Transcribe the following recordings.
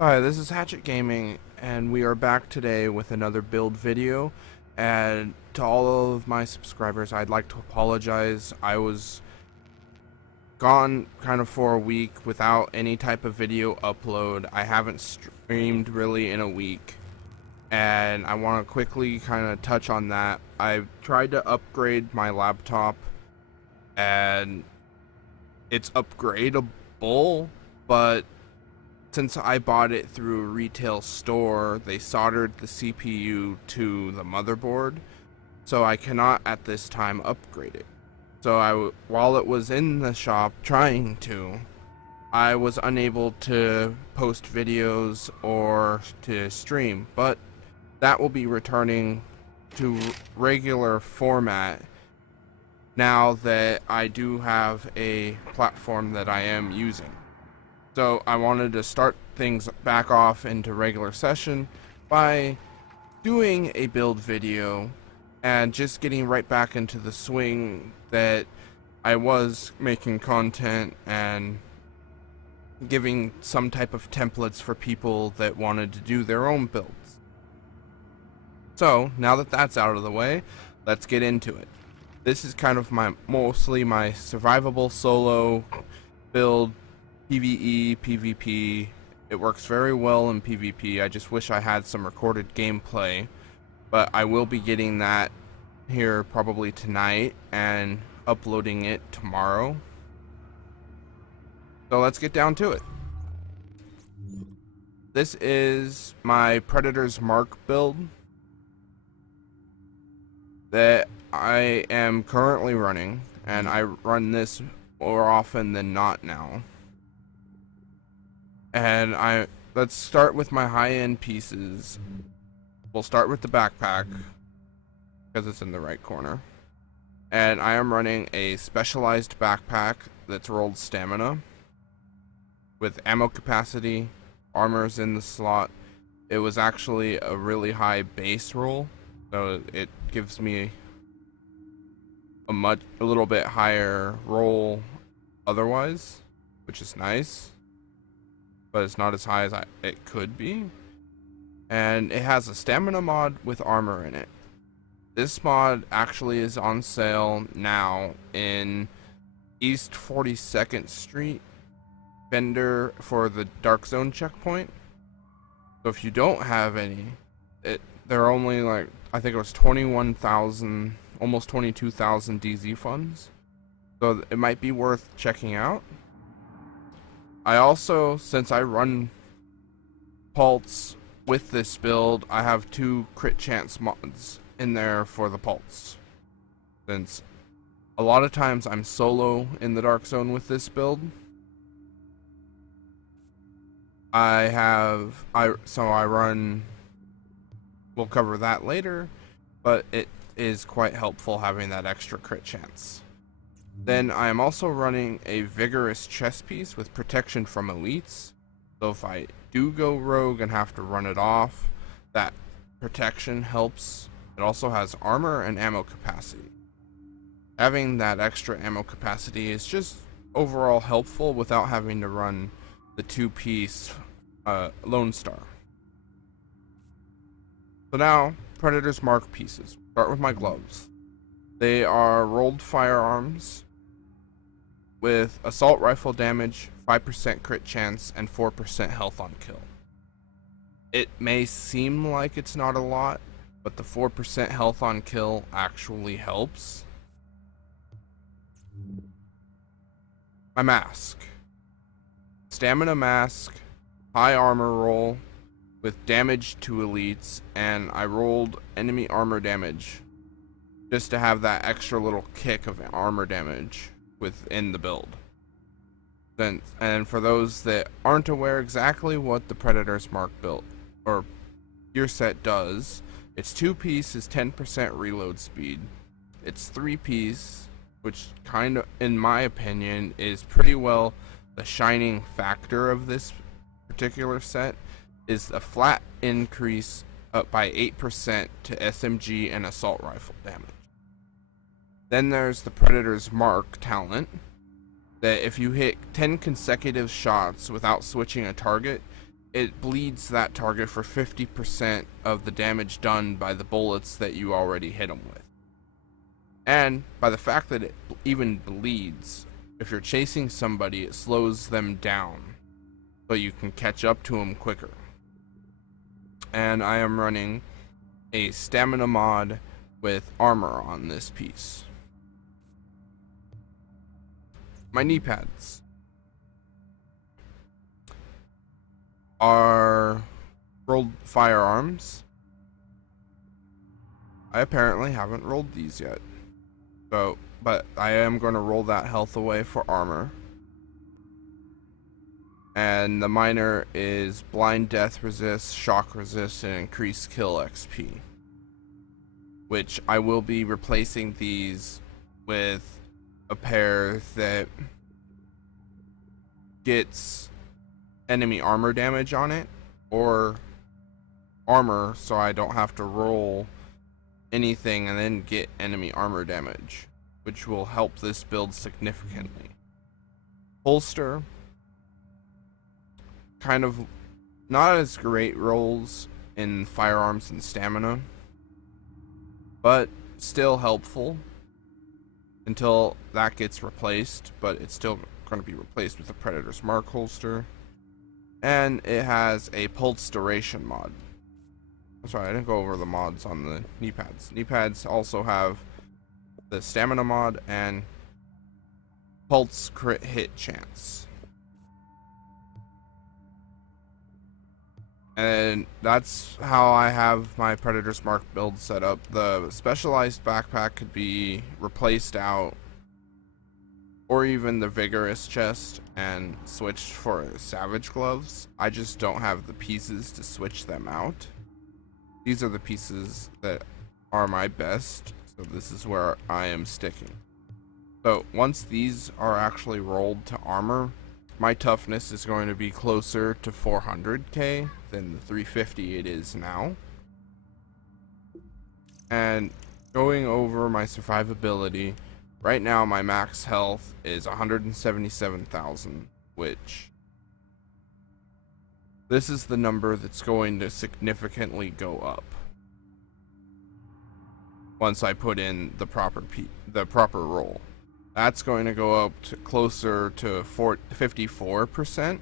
Hi, this is Hatchet Gaming, and we are back today with another build video. And to all of my subscribers, I'd like to apologize. I was gone kind of for a week without any type of video upload. I haven't streamed really in a week, and I want to quickly kind of touch on that. I tried to upgrade my laptop, and it's upgradable, but since I bought it through a retail store, they soldered the CPU to the motherboard, so I cannot at this time upgrade it. So while it was in the shop trying to, I was unable to post videos or to stream, but that will be returning to regular format now that I do have a platform that I am using. So I wanted to start things back off into regular session by doing a build video and just getting right back into the swing that I was making content and giving some type of templates for people that wanted to do their own builds. So now that that's out of the way, let's get into it. This is kind of mostly my survivable solo build, PvE, PvP. It works very well in PvP. I just wish I had some recorded gameplay, but I will be getting that here probably tonight and uploading it tomorrow. So let's get down to it. This is my Predator's Mark build that I am currently running, and I run this more often than not now. And let's start with my high-end pieces. We'll start with the backpack because it's in the right corner. And I am running a specialized backpack that's rolled stamina with ammo capacity, armor's in the slot. It was actually a really high base roll, so it gives me a little bit higher roll otherwise, which is nice, but it's not as high as it could be. And it has a stamina mod with armor in it. This mod actually is on sale now in East 42nd Street vendor for the Dark Zone checkpoint. So if you don't have any, they're only like, I think it was 21,000, almost 22,000 DZ funds. So it might be worth checking out. I also, since I run Pulse with this build, I have 2 crit chance mods in there for the Pulse. Since a lot of times I'm solo in the Dark Zone with this build, I run, we'll cover that later, but it is quite helpful having that extra crit chance. Then I am also running a vigorous chest piece with protection from elites. So if I do go rogue and have to run it off, that protection helps. It also has armor and ammo capacity. Having that extra ammo capacity is just overall helpful without having to run the 2-piece Lone Star. So now, Predator's Mark pieces. Start with my gloves. They are rolled firearms with assault rifle damage, 5% crit chance, and 4% health on kill. It may seem like it's not a lot, but the 4% health on kill actually helps. My mask. Stamina mask, high armor roll with damage to elites, and I rolled enemy armor damage just to have that extra little kick of armor damage within the build. And for those that aren't aware exactly what the Predator's Mark build or gear set does, its 2-piece is 10% reload speed. Its 3-piece, which kind of, in my opinion, is pretty well the shining factor of this particular set, is a flat increase up by 8% to SMG and assault rifle damage. Then there's the Predator's Mark talent, that if you hit 10 consecutive shots without switching a target, it bleeds that target for 50% of the damage done by the bullets that you already hit them with. And by the fact that it even bleeds, if you're chasing somebody, it slows them down so you can catch up to them quicker. And I am running a stamina mod with armor on this piece. My knee pads are rolled firearms. I apparently haven't rolled these yet. So, but I am going to roll that health away for armor. And the minor is blind death resist, shock resist, and increased kill XP. Which I will be replacing these with a pair that gets enemy armor damage on it, or armor so I don't have to roll anything and then get enemy armor damage, which will help this build significantly. Holster, kind of not as great rolls in firearms and stamina, but still helpful until that gets replaced, but it's still going to be replaced with a Predator's Mark holster. And it has a pulse duration mod. I'm sorry, I didn't go over the mods on the knee pads. Knee pads also have the stamina mod and pulse crit hit chance. And that's how I have my Predator's Mark build set up. The specialized backpack could be replaced out, or even the vigorous chest, and switched for savage gloves. I just don't have the pieces to switch them out. These are the pieces that are my best, so this is where I am sticking. So once these are actually rolled to armor, my toughness is going to be closer to 400k than the 350 it is now. And going over my survivability, right now my max health is 177,000, which this is the number that's going to significantly go up once I put in the proper roll. That's going to go up to closer to 54%.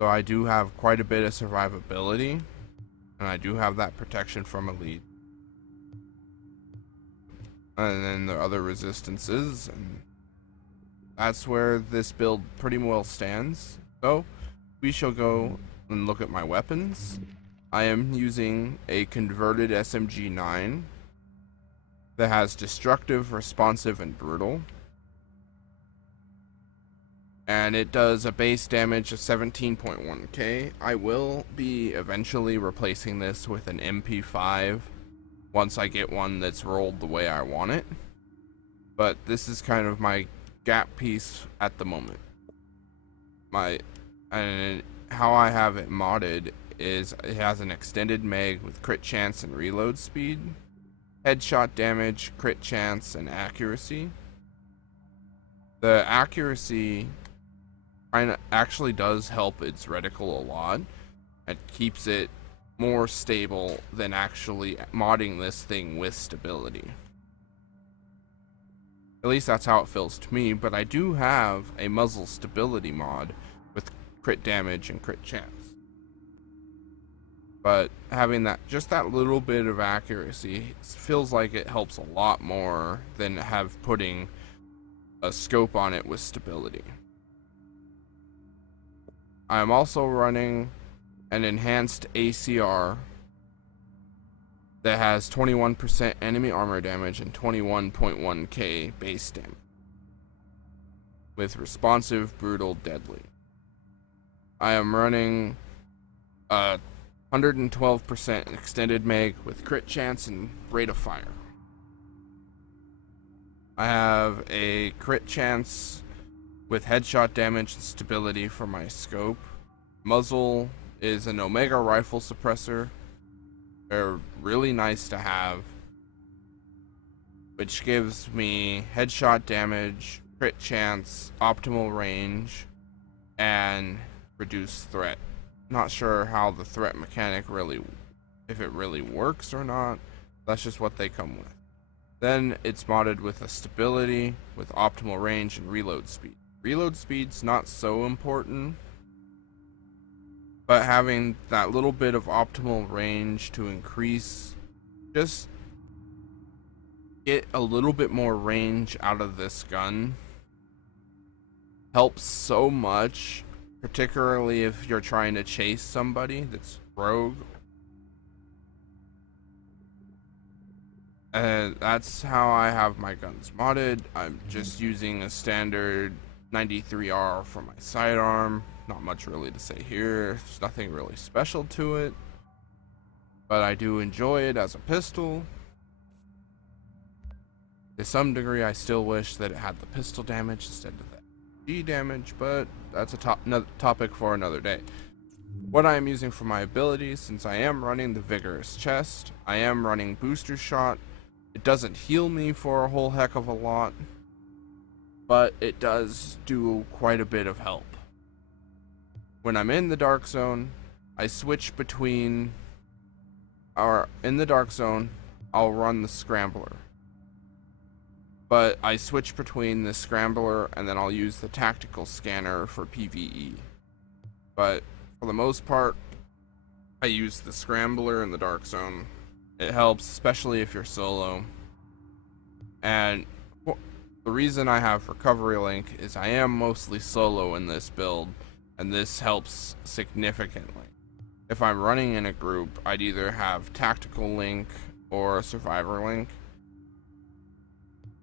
So I do have quite a bit of survivability, and I do have that protection from elite. And then the other resistances, and that's where this build pretty well stands. So we shall go and look at my weapons. I am using a converted SMG9 that has destructive, responsive, and brutal. And it does a base damage of 17.1k. I will be eventually replacing this with an MP5 once I get one that's rolled the way I want it. But this is kind of my gap piece at the moment. And how I have it modded is it has an extended mag with crit chance and reload speed, headshot damage, crit chance, and accuracy. The accuracy actually does help its reticle a lot. It keeps it more stable than actually modding this thing with stability. At least that's how it feels to me, but I do have a muzzle stability mod with crit damage and crit chance. But having that, just that little bit of accuracy, feels like it helps a lot more than putting a scope on it with stability. I'm also running an enhanced ACR that has 21% enemy armor damage and 21.1k base damage, with responsive, brutal, deadly. I am running a 112% extended mag with crit chance and rate of fire. I have a crit chance with headshot damage and stability for my scope. Muzzle is an Omega rifle suppressor. They're really nice to have, which gives me headshot damage, crit chance, optimal range, and reduced threat. not sure how the threat mechanic really, if it really works or not. That's just what they come with. Then it's modded with a stability, with optimal range and reload speed. Reload speed's not so important, but having that little bit of optimal range to increase, just get a little bit more range out of this gun, helps so much, particularly if you're trying to chase somebody that's rogue. And that's how I have my guns modded. I'm just using a standard 93R for my sidearm. Not much really to say here. There's nothing really special to it, but I do enjoy it as a pistol. To some degree, I still wish that it had the pistol damage instead of that G damage, but that's a topic for another day. What I am using for my abilities, since I am running the Vigorous Chest, I am running Booster Shot. It doesn't heal me for a whole heck of a lot, but it does do quite a bit of help. When I'm in the Dark Zone, I switch between, or in the Dark Zone, I'll run the Scrambler. But I switch between the Scrambler and then I'll use the Tactical Scanner for PvE. But for the most part, I use the Scrambler in the Dark Zone. It helps, especially if you're solo. And the reason I have Recovery Link is I am mostly solo in this build, and this helps significantly. If I'm running in a group, I'd either have Tactical Link or a Survivor Link,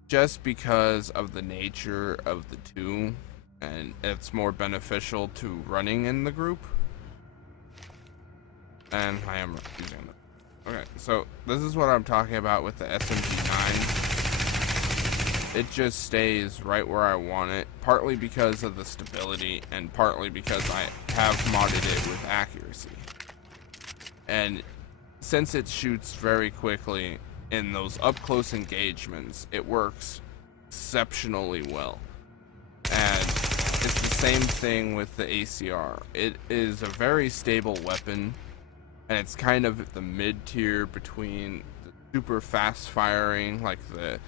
just because of the nature of the two, and it's more beneficial to running in the group. And I am using them. Okay, so this is what I'm talking about with the SMG9. It just stays right where I want it, partly because of the stability and partly because I have modded it with accuracy. And since it shoots very quickly in those up-close engagements, it works exceptionally well. And it's the same thing with the ACR. It is a very stable weapon, and it's kind of the mid-tier between the super fast firing like the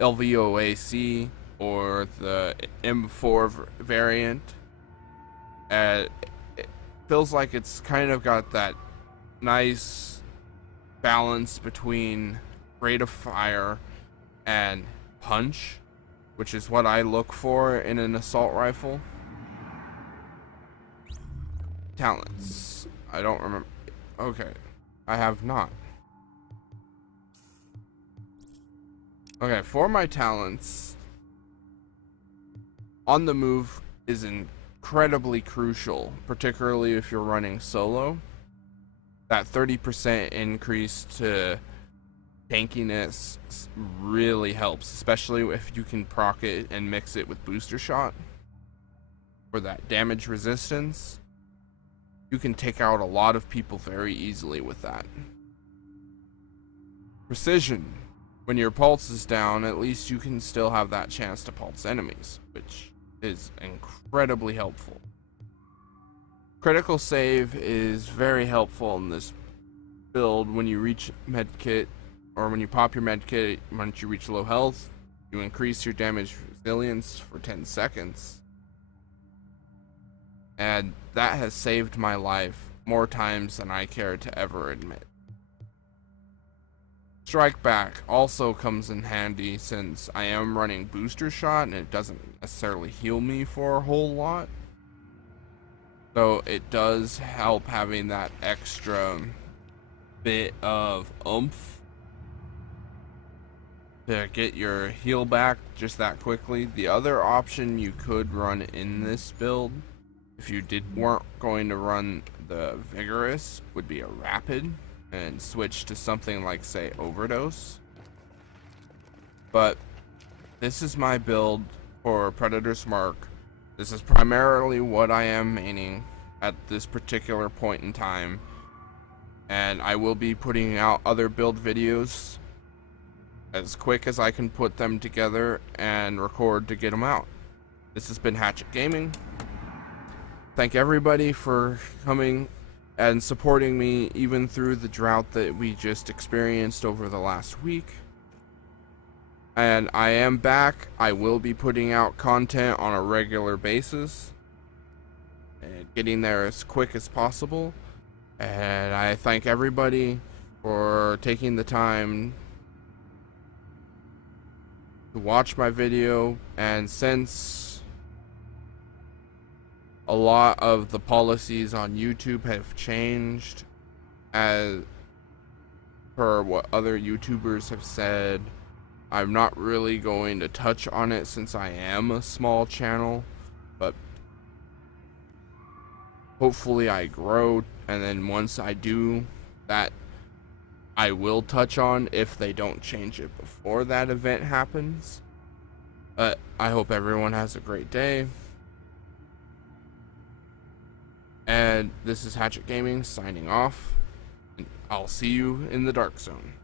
LVOAC or the M4 variant. It feels like it's kind of got that nice balance between rate of fire and punch, which is what I look for in an assault rifle. Talents. I don't remember. Okay, I have not. Okay, for my talents, on the move is incredibly crucial, particularly if you're running solo. That 30% increase to tankiness really helps, especially if you can proc it and mix it with Booster Shot for that damage resistance. You can take out a lot of people very easily with that. Precision. When your pulse is down, at least you can still have that chance to pulse enemies, which is incredibly helpful. Critical save is very helpful in this build. When you reach medkit, or when you pop your medkit, once you reach low health, you increase your damage resilience for 10 seconds. And that has saved my life more times than I care to ever admit. Strike Back also comes in handy since I am running Booster Shot and it doesn't necessarily heal me for a whole lot. So it does help having that extra bit of oomph to get your heal back just that quickly. The other option you could run in this build, if you weren't going to run the Vigorous, would be a Rapid and switch to something like, say, Overdose. But this is my build for Predator's Mark. This is primarily what I am maining at this particular point in time, and I will be putting out other build videos as quick as I can put them together and record to get them out. This has been Hatchet Gaming. thank everybody for coming and supporting me even through the drought that we just experienced over the last week. And I am back. I will be putting out content on a regular basis and getting there as quick as possible. And I thank everybody for taking the time to watch my video. And since a lot of the policies on YouTube have changed, as per what other YouTubers have said, I'm not really going to touch on it since I am a small channel, but hopefully I grow, and then once I do that, I will touch on if they don't change it before that event happens. But I hope everyone has a great day. And this is Hatchet Gaming signing off. And I'll see you in the Dark Zone.